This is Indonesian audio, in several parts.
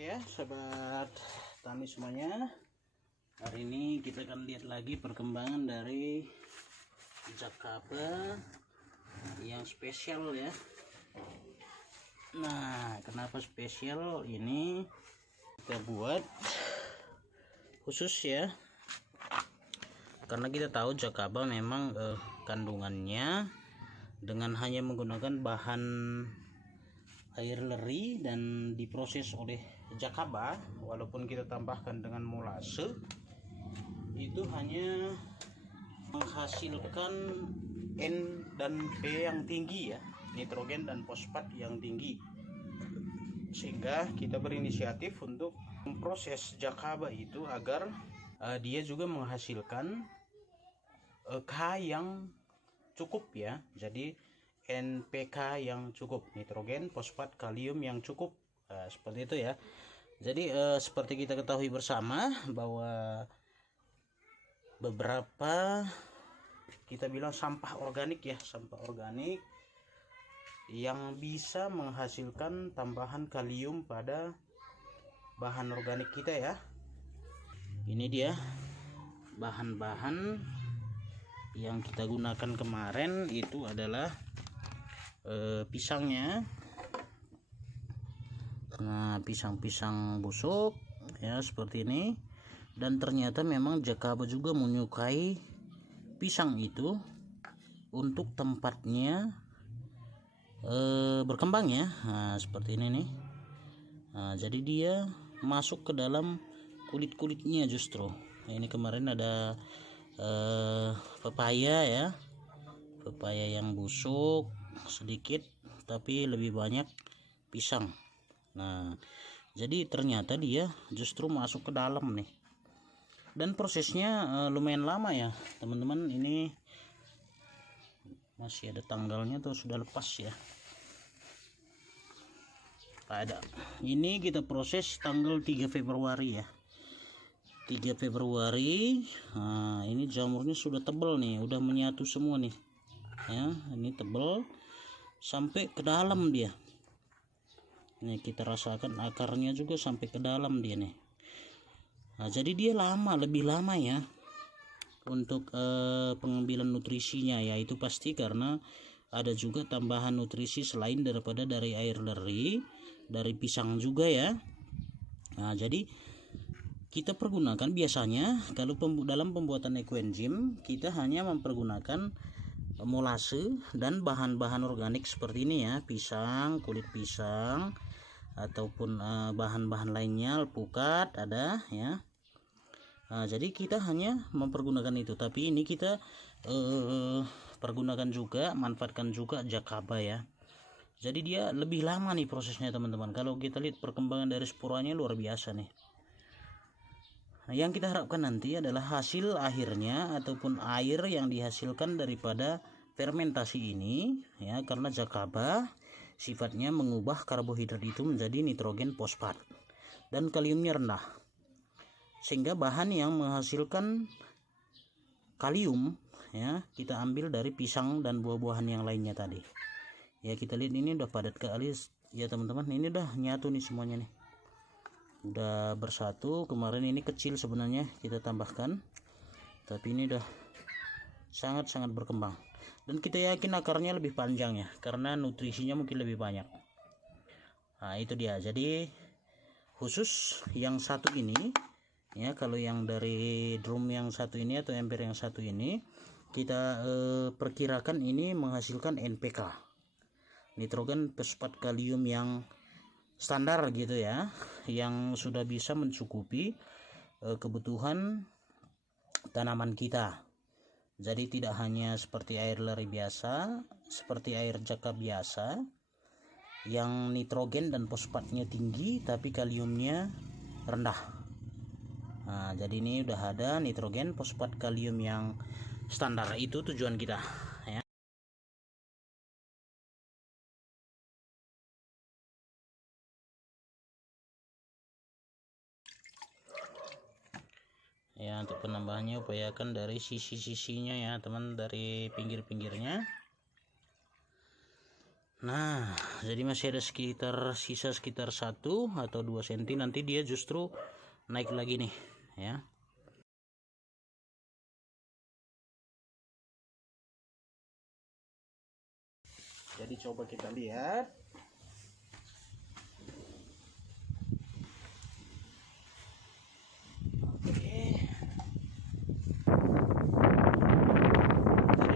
Ya sahabat tani semuanya, hari ini kita akan lihat lagi perkembangan dari Jakaba yang spesial ya. Nah, kenapa spesial? Ini kita buat khusus ya, karena kita tahu Jakaba memang kandungannya dengan hanya menggunakan bahan air leri dan diproses oleh Jakaba, walaupun kita tambahkan dengan molase, itu hanya menghasilkan N dan P yang tinggi ya, nitrogen dan fosfat yang tinggi, sehingga kita berinisiatif untuk memproses Jakaba itu agar dia juga menghasilkan K yang cukup ya, jadi NPK yang cukup, nitrogen, fosfat, kalium yang cukup, seperti itu ya. Jadi seperti kita ketahui bersama bahwa beberapa kita bilang sampah organik ya, sampah organik yang bisa menghasilkan tambahan kalium pada bahan organik kita ya. Ini dia bahan-bahan yang kita gunakan kemarin, itu adalah pisangnya. Nah, pisang-pisang busuk ya seperti ini. Dan ternyata memang Jakaba juga menyukai pisang itu untuk tempatnya berkembang ya. Nah, seperti ini nih. Nah, jadi dia masuk ke dalam kulit-kulitnya justru. Nah, ini kemarin ada pepaya ya, pepaya yang busuk sedikit, tapi lebih banyak pisang. Nah, jadi ternyata dia justru masuk ke dalam nih, dan prosesnya lumayan lama ya teman-teman. Ini masih ada tanggalnya tuh, sudah lepas ya, ada. Ini kita proses tanggal 3 Februari ya, 3 Februari. Nah, ini jamurnya sudah tebal nih, udah menyatu semua nih ya. Ini tebal sampai ke dalam dia. Ini kita rasakan akarnya juga sampai ke dalam dia nih. Nah, jadi dia lebih lama ya untuk pengambilan nutrisinya ya. Itu pasti karena ada juga tambahan nutrisi selain daripada dari air leri, dari pisang juga ya. Nah, jadi kita pergunakan biasanya kalau dalam pembuatan ekoenzim, kita hanya mempergunakan molase dan bahan-bahan organik seperti ini ya, pisang, kulit pisang, ataupun bahan-bahan lainnya, alpukat ada ya. Nah, jadi kita hanya mempergunakan itu, tapi ini kita pergunakan juga, manfaatkan juga Jakaba ya. Jadi dia lebih lama nih prosesnya teman-teman. Kalau kita lihat perkembangan dari sporanya luar biasa nih. Nah, yang kita harapkan nanti adalah hasil akhirnya ataupun air yang dihasilkan daripada fermentasi ini ya, karena Jakaba sifatnya mengubah karbohidrat itu menjadi nitrogen, fosfat, dan kaliumnya rendah, sehingga bahan yang menghasilkan kalium ya kita ambil dari pisang dan buah-buahan yang lainnya tadi ya. Kita lihat ini udah padat kali ya teman-teman, ini udah nyatu nih semuanya nih, udah bersatu. Kemarin ini kecil sebenarnya kita tambahkan, tapi ini udah sangat-sangat berkembang, dan kita yakin akarnya lebih panjang ya, karena nutrisinya mungkin lebih banyak. Nah, itu dia. Jadi khusus yang satu ini ya, kalau yang dari drum yang satu ini atau ember yang satu ini, kita perkirakan ini menghasilkan NPK, nitrogen, fosfat, kalium yang standar gitu ya, yang sudah bisa mencukupi kebutuhan tanaman kita. Jadi tidak hanya seperti air leri biasa, seperti air Jakaba biasa yang nitrogen dan fosfatnya tinggi tapi kaliumnya rendah. Nah, jadi ini udah ada nitrogen, fosfat, kalium yang standar. Itu tujuan kita ya. Ya, untuk penambahannya upayakan dari sisi-sisinya ya teman, dari pinggir-pinggirnya. Nah, jadi masih ada sisa sekitar 1 atau 2 cm, nanti dia justru naik lagi nih ya. Jadi coba kita lihat.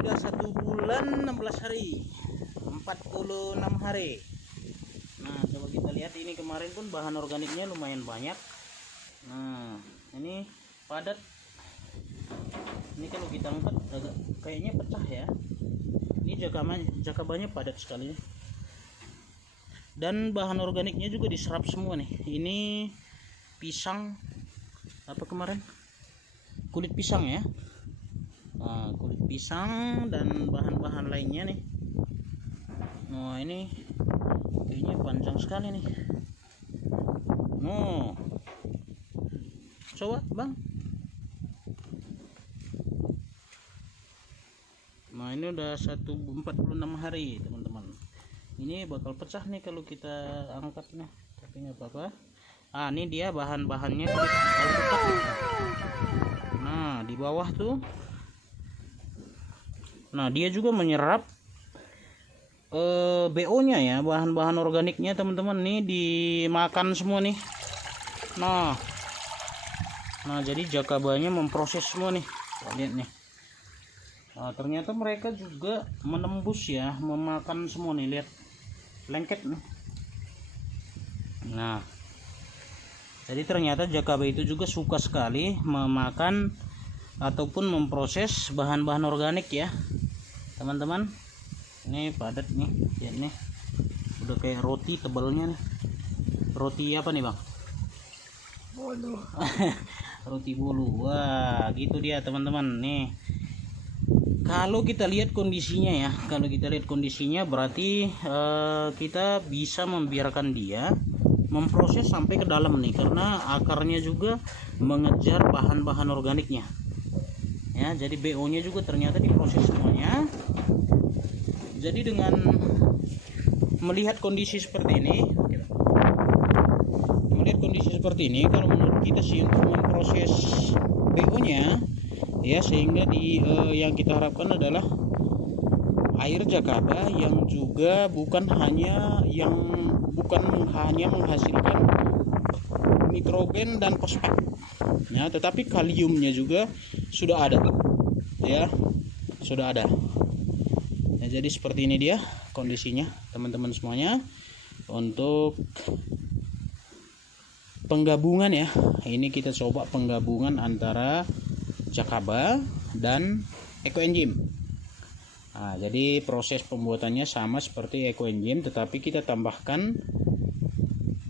Sudah 1 bulan 16 hari, 46 hari. Nah, coba kita lihat, ini kemarin pun bahan organiknya lumayan banyak. Nah, ini padat. Ini kalau kita angkat agak kayaknya pecah ya. Ini jakabanya padat sekali. Dan bahan organiknya juga diserap semua nih. Ini pisang apa kemarin? Kulit pisang ya. Nah, kulit pisang dan bahan-bahan lainnya nih. Nah, ini kayaknya panjang sekali nih. Nah, coba bang. Nah, ini udah 46 hari teman-teman. Ini bakal pecah nih kalau kita angkat nih, tapi nggak apa-apa. Ah, ini dia bahan-bahannya kulit alpukat. Nah, di bawah tuh. Nah, dia juga menyerap BO-nya ya, bahan-bahan organiknya teman-teman. Nih dimakan semua nih. Nah, jadi jakabanya memproses semua nih. Lihat nih. Nah, ternyata mereka juga menembus ya, memakan semua nih. Lihat, lengket nih. Nah, jadi ternyata jakaba itu juga suka sekali memakan ataupun memproses bahan-bahan organik ya teman-teman. Ini padat nih, ya nih udah kayak roti tebalnya nih. Roti apa nih bang? Bolu. Roti bolu. Wah, gitu dia teman-teman nih. Kalau kita lihat kondisinya ya, berarti kita bisa membiarkan dia memproses sampai ke dalam nih, karena akarnya juga mengejar bahan-bahan organiknya ya. Jadi BO-nya juga ternyata diproses semuanya. Jadi dengan melihat kondisi seperti ini, kalau menurut kita sih untuk memproses BO-nya ya, sehingga yang kita harapkan adalah air jakaba yang juga bukan hanya menghasilkan nitrogen dan fosfat ya, tetapi kaliumnya juga sudah ada ya, ya, jadi seperti ini dia kondisinya teman-teman semuanya. Untuk penggabungan ya, ini kita coba penggabungan antara jakaba dan ekoenzim. Nah, jadi proses pembuatannya sama seperti ekoenzim, tetapi kita tambahkan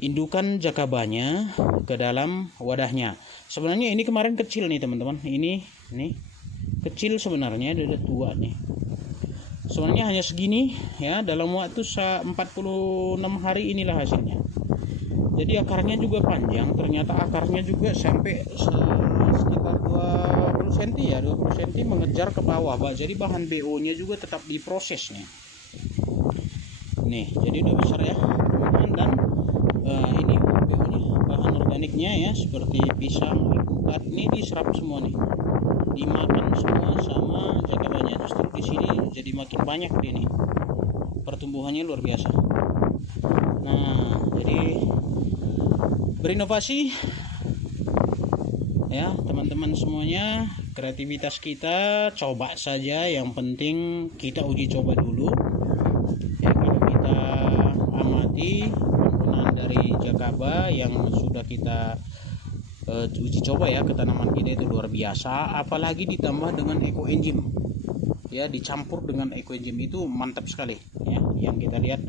indukan jakabanya ke dalam wadahnya. Sebenarnya ini kemarin kecil nih teman-teman. Ini kecil sebenarnya, udah tua nih. Sebenarnya hanya segini ya, dalam waktu 46 hari inilah hasilnya. Jadi akarnya juga panjang, ternyata akarnya juga sampai sekitar 20 cm ya, 20 cm mengejar ke bawah, Pak. Jadi bahan BO-nya juga tetap diproses nih. Nih, jadi udah besar ya, teman-teman. Dan ini BO-nya, bahan organiknya ya, seperti pisang, alpukat, ini diserap semua nih, dimakan semua sama jakabanya. Justru di sini jadi makin banyak dia nih, pertumbuhannya luar biasa. Nah, jadi berinovasi ya teman-teman semuanya. Kreativitas kita coba saja, yang penting kita uji coba dulu ya. Kalau kita amati penggunaan dari jakaba yang sudah kita uji coba ya ke tanaman kita, itu luar biasa. Apalagi ditambah dengan ekoenzim ya, dicampur dengan ekoenzim, itu mantap sekali ya. Yang kita lihat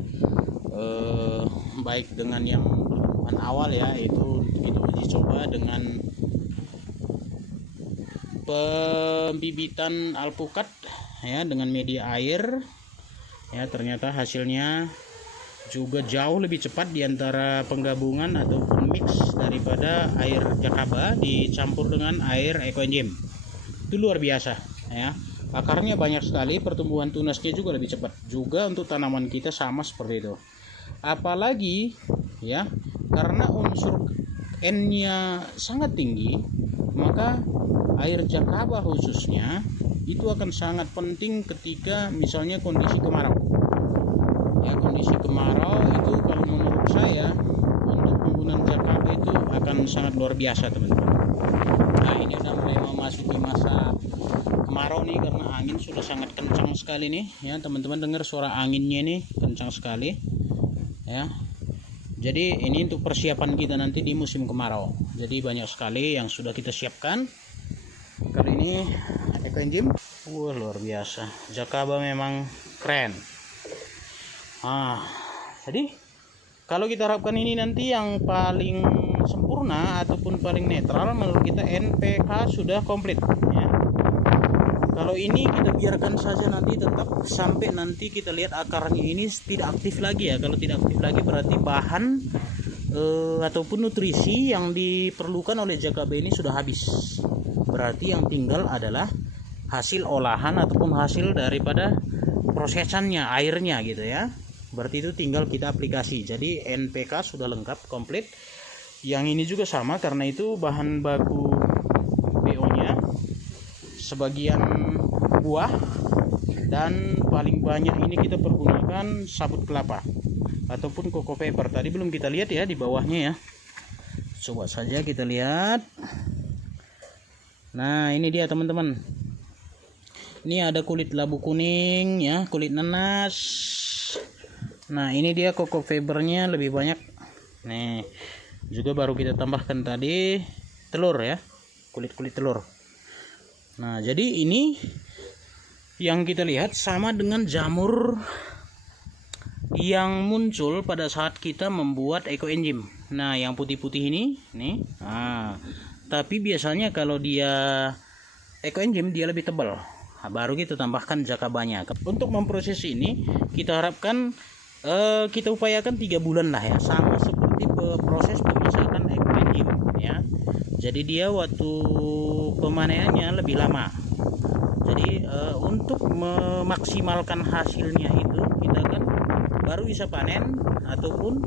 baik dengan yang awal ya, itu kita uji coba dengan pembibitan alpukat ya dengan media air ya, ternyata hasilnya juga jauh lebih cepat diantara penggabungan ataupun mix daripada air jakaba dicampur dengan air ekoenzim. Itu luar biasa ya. akarnya banyak sekali, pertumbuhan tunasnya juga lebih cepat. Juga untuk tanaman kita sama seperti itu. Apalagi ya, karena unsur N-nya sangat tinggi, maka air jakaba khususnya itu akan sangat penting ketika misalnya kondisi kemarau. Ya, kondisi kemarau itu kalau menurut saya untuk penggunaan jakaba itu akan sangat luar biasa, teman-teman. Nah, ini udah mulai memasuki masa kemarau nih, karena angin sudah sangat kencang sekali nih ya, teman-teman. Dengar suara anginnya ini kencang sekali ya. Jadi ini untuk persiapan kita nanti di musim kemarau. Jadi banyak sekali yang sudah kita siapkan. Kali ini ekoenzim, wah luar biasa. Jakaba memang keren. Jadi kalau kita harapkan ini nanti yang paling sempurna ataupun paling netral, menurut kita NPK sudah komplit ya. Kalau ini kita biarkan saja nanti tetap sampai nanti kita lihat akarnya ini tidak aktif lagi ya. Kalau tidak aktif lagi berarti bahan ataupun nutrisi yang diperlukan oleh jakaba ini sudah habis. Berarti yang tinggal adalah hasil olahan ataupun hasil daripada prosesannya, airnya gitu ya. Berarti itu tinggal kita aplikasi. Jadi NPK sudah lengkap komplit. Yang ini juga sama, karena itu bahan baku BO-nya sebagian buah, dan paling banyak ini kita pergunakan sabut kelapa ataupun coco paper. Tadi belum kita lihat ya di bawahnya ya. Coba saja kita lihat. Nah, ini dia teman-teman. Ini ada kulit labu kuning ya, kulit nanas. Nah, ini dia coco fibernya lebih banyak. Nih, juga baru kita tambahkan tadi telur ya, kulit-kulit telur. Nah, jadi ini yang kita lihat sama dengan jamur yang muncul pada saat kita membuat ekoenzim. Nah, yang putih-putih ini nih. Nah, tapi biasanya kalau dia ekoenzim dia lebih tebal. Nah, baru kita tambahkan jakabanya. Untuk memproses ini kita harapkan kita upayakan 3 bulan lah ya, sama seperti proses pemasakan ekoenzim ya. Jadi dia waktu pemanenannya lebih lama. Jadi untuk memaksimalkan hasilnya itu kita kan baru bisa panen, ataupun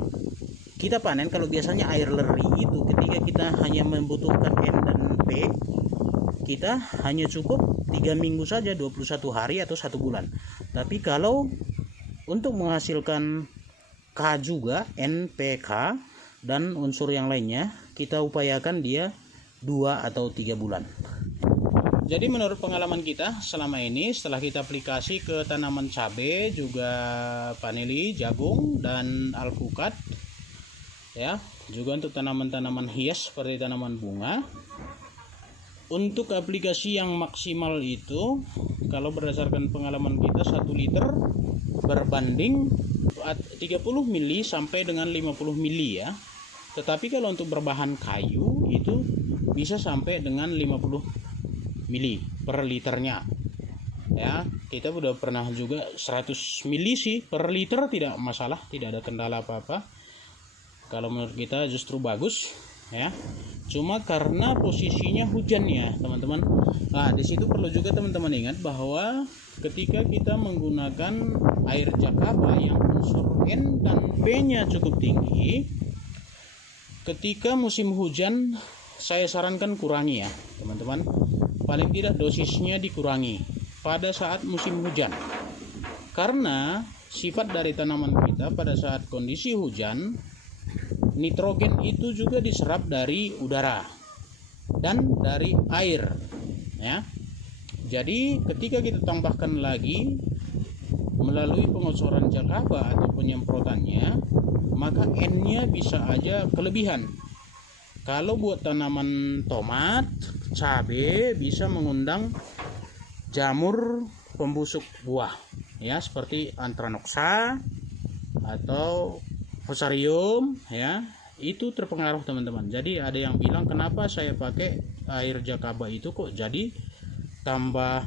kita panen kalau biasanya air leri itu ketika kita hanya membutuhkan N dan P, kita hanya cukup 3 minggu saja, 21 hari atau 1 bulan. Tapi kalau untuk menghasilkan K juga, NPK dan unsur yang lainnya, kita upayakan dia 2 atau 3 bulan. Jadi menurut pengalaman kita selama ini, setelah kita aplikasi ke tanaman cabai, juga vanili, jagung, dan alpukat ya, juga untuk tanaman-tanaman hias seperti tanaman bunga, untuk aplikasi yang maksimal itu kalau berdasarkan pengalaman kita 1 liter berbanding 30 mili sampai dengan 50 mili ya. Tetapi kalau untuk berbahan kayu itu bisa sampai dengan 50 mili per liternya ya. Kita udah pernah juga 100 mili sih per liter, tidak masalah, tidak ada kendala apa-apa. Kalau menurut kita justru bagus ya. Cuma karena posisinya hujan ya teman-teman. Nah, di situ perlu juga teman-teman ingat bahwa ketika kita menggunakan air jakaba yang unsur N dan P-nya cukup tinggi, ketika musim hujan saya sarankan kurangi ya teman-teman. Paling tidak dosisnya dikurangi pada saat musim hujan, karena sifat dari tanaman kita pada saat kondisi hujan, nitrogen itu juga diserap dari udara dan dari air ya. Jadi ketika kita tambahkan lagi melalui pengocoran jakaba atau penyemprotannya, maka N-nya bisa aja kelebihan. Kalau buat tanaman tomat, cabai, bisa mengundang jamur pembusuk buah ya, seperti Anthracoxa atau Fusarium ya, itu terpengaruh teman-teman. Jadi ada yang bilang, kenapa saya pakai air jakaba itu kok jadi tambah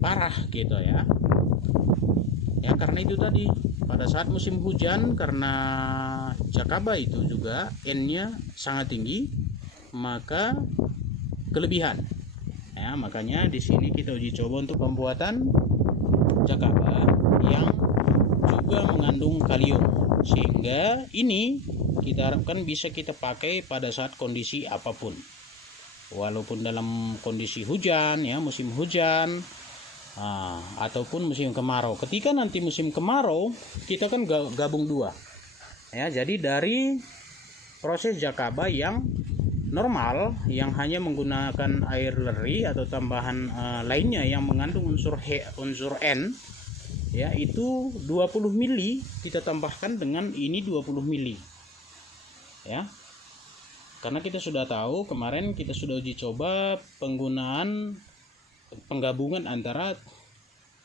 parah gitu ya. Ya karena itu tadi, pada saat musim hujan, karena jakaba itu juga N-nya sangat tinggi, maka kelebihan Ya, makanya di sini kita uji coba untuk pembuatan jakaba yang juga mengandung kalium, sehingga ini kita harapkan bisa kita pakai pada saat kondisi apapun, walaupun dalam kondisi hujan ya, musim hujan, ataupun musim kemarau. Ketika nanti musim kemarau kita kan gabung dua ya, jadi dari proses jakaba yang normal yang hanya menggunakan air leri atau tambahan lainnya yang mengandung unsur N ya, itu 20 mili kita tambahkan dengan ini 20 mili ya, karena kita sudah tahu kemarin kita sudah uji coba penggunaan penggabungan antara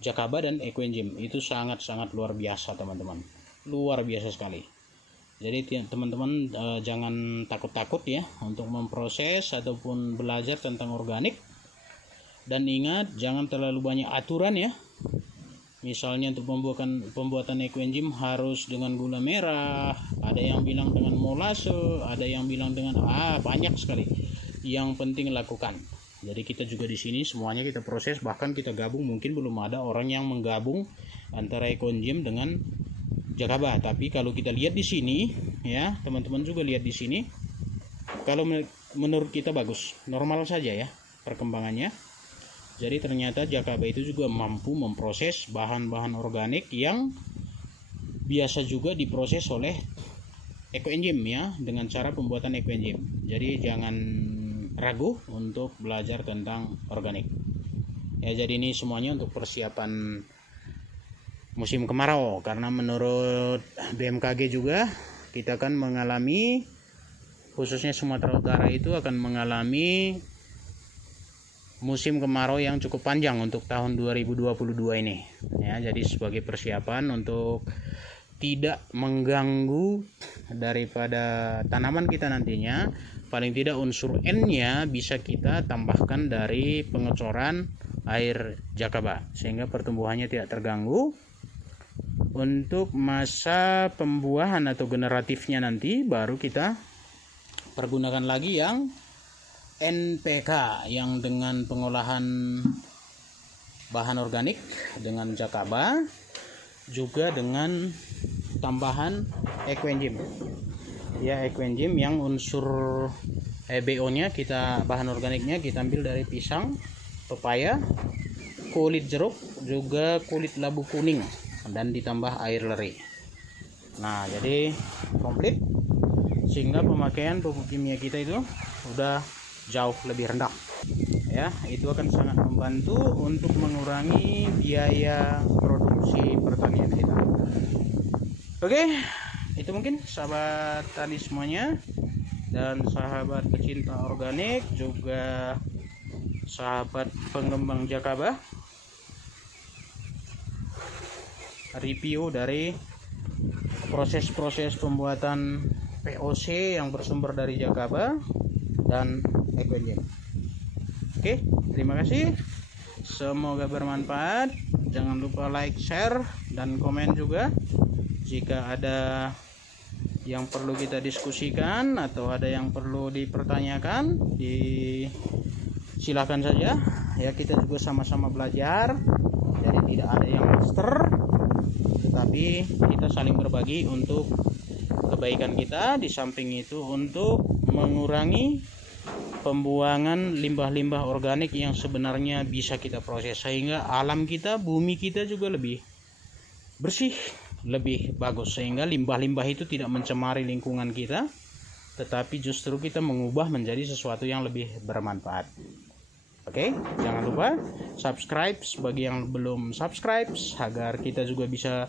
jakaba dan equenjim, itu sangat-sangat luar biasa teman-teman, luar biasa sekali. Jadi teman-teman jangan takut-takut ya untuk memproses ataupun belajar tentang organik, dan ingat jangan terlalu banyak aturan ya. Misalnya untuk pembuatan equenjim harus dengan gula merah, ada yang bilang dengan molase, ada yang bilang dengan banyak sekali. Yang penting lakukan. Jadi kita juga di sini semuanya kita proses, bahkan kita gabung, mungkin belum ada orang yang menggabung antara equenjim dengan jakaba. Tapi kalau kita lihat di sini ya, teman-teman juga lihat di sini, kalau menurut kita bagus, normal saja ya perkembangannya. Jadi ternyata jakaba itu juga mampu memproses bahan-bahan organik yang biasa juga diproses oleh equenjim ya, dengan cara pembuatan equenjim. Jadi jangan ragu untuk belajar tentang organik ya. Jadi ini semuanya untuk persiapan musim kemarau, karena menurut BMKG juga kita akan mengalami, khususnya Sumatera Utara itu akan mengalami musim kemarau yang cukup panjang untuk tahun 2022 ini ya. Jadi sebagai persiapan untuk tidak mengganggu daripada tanaman kita nantinya, paling tidak unsur N-nya bisa kita tambahkan dari pengecoran air jakaba sehingga pertumbuhannya tidak terganggu. Untuk masa pembuahan atau generatifnya nanti baru kita pergunakan lagi yang NPK yang dengan pengolahan bahan organik dengan jakaba, juga dengan tambahan equenjim ya, equenjim yang unsur BO nya kita, bahan organiknya kita ambil dari pisang, pepaya, kulit jeruk, juga kulit labu kuning, dan ditambah air leri. Nah jadi komplit, sehingga pemakaian pupuk kimia kita itu udah jauh lebih rendah ya. Itu akan sangat membantu untuk mengurangi biaya produksi pertanian kita. Oke, itu mungkin sahabat tani semuanya dan sahabat pecinta organik, juga sahabat pengembang jakaba, review dari proses-proses pembuatan POC yang bersumber dari jakaba dan equenjim. Oke, terima kasih, semoga bermanfaat. Jangan lupa like, share, dan komen juga. Jika ada yang perlu kita diskusikan atau ada yang perlu dipertanyakan, silakan saja ya. Kita juga sama-sama belajar, jadi tidak ada yang master, tetapi kita saling berbagi untuk kebaikan kita. Di samping itu untuk mengurangi pembuangan limbah-limbah organik yang sebenarnya bisa kita proses, sehingga alam kita, bumi kita juga lebih bersih, lebih bagus, sehingga limbah-limbah itu tidak mencemari lingkungan kita, tetapi justru kita mengubah menjadi sesuatu yang lebih bermanfaat. Oke, jangan lupa subscribe bagi yang belum subscribe, agar kita juga bisa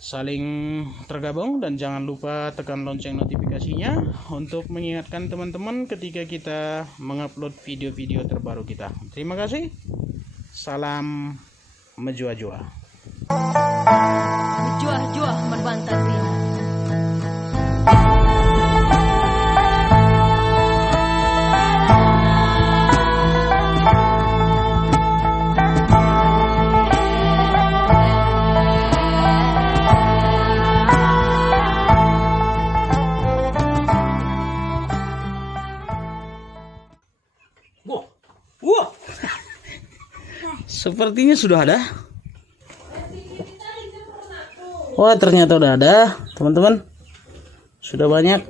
saling tergabung, dan jangan lupa tekan lonceng notifikasinya untuk mengingatkan teman-teman ketika kita mengupload video-video terbaru kita. Terima kasih, salam menjuah-juah. Menjuah-juah merbantah rina. Wah, Sepertinya sudah ada. Wah, ternyata udah ada, teman-teman. Sudah banyak.